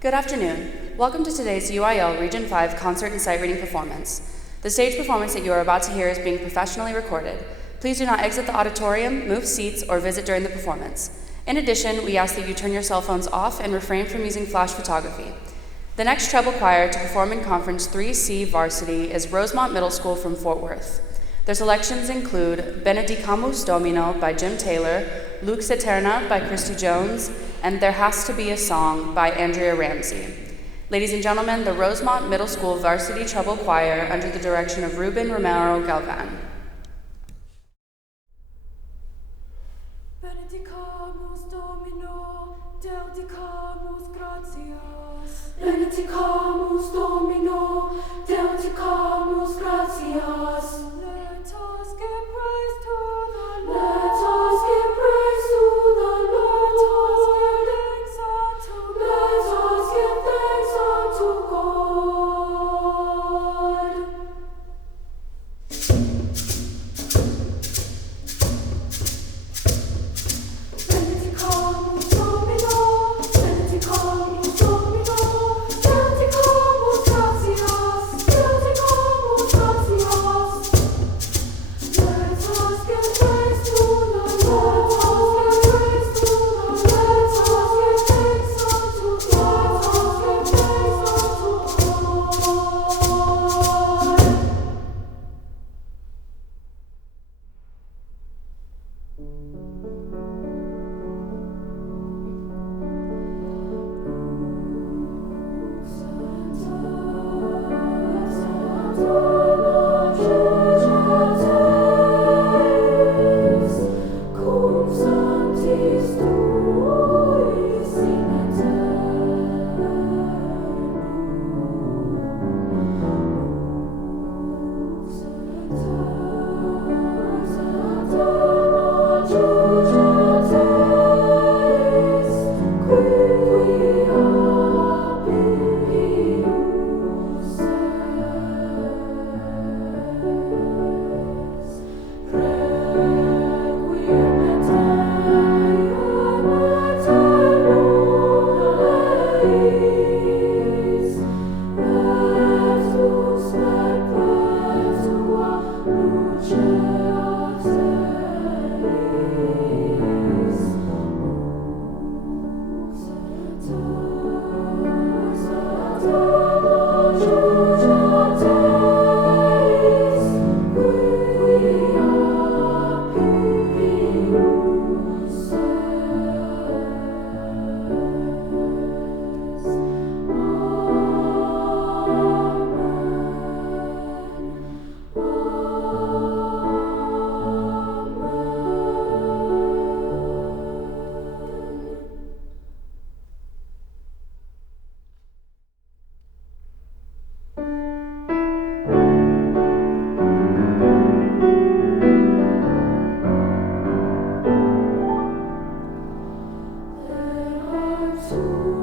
Good afternoon. Welcome to today's UIL Region 5 concert and sight reading performance. The stage performance that you are about to hear is being professionally recorded. Please do not exit the auditorium, move seats, or visit during the performance. In addition, we ask that you turn your cell phones off and refrain from using flash photography. The next treble choir to perform in Conference 3C Varsity is Rosemont Middle School from Fort Worth. Their selections include Benedicamus Domino by Jim Taylor, Aeterna by Christi Jones, and There Has to Be a Song by Andrea Ramsey. Ladies and gentlemen, the Rosemont Middle School Varsity Treble Choir under the direction of Ruben Romero Galvan. Benedicamus Domino, Dedicamus gratias. Benedicamus Domino, Dedicamus gratias. Let us give praise to the Lord. Let us give praise to the Lord. Let us give thanks unto God. Benedicamus Domino, Benedicamus Domino, Dedicamus gratias, Dedicamus gratias. Let us give praise to the Lord. To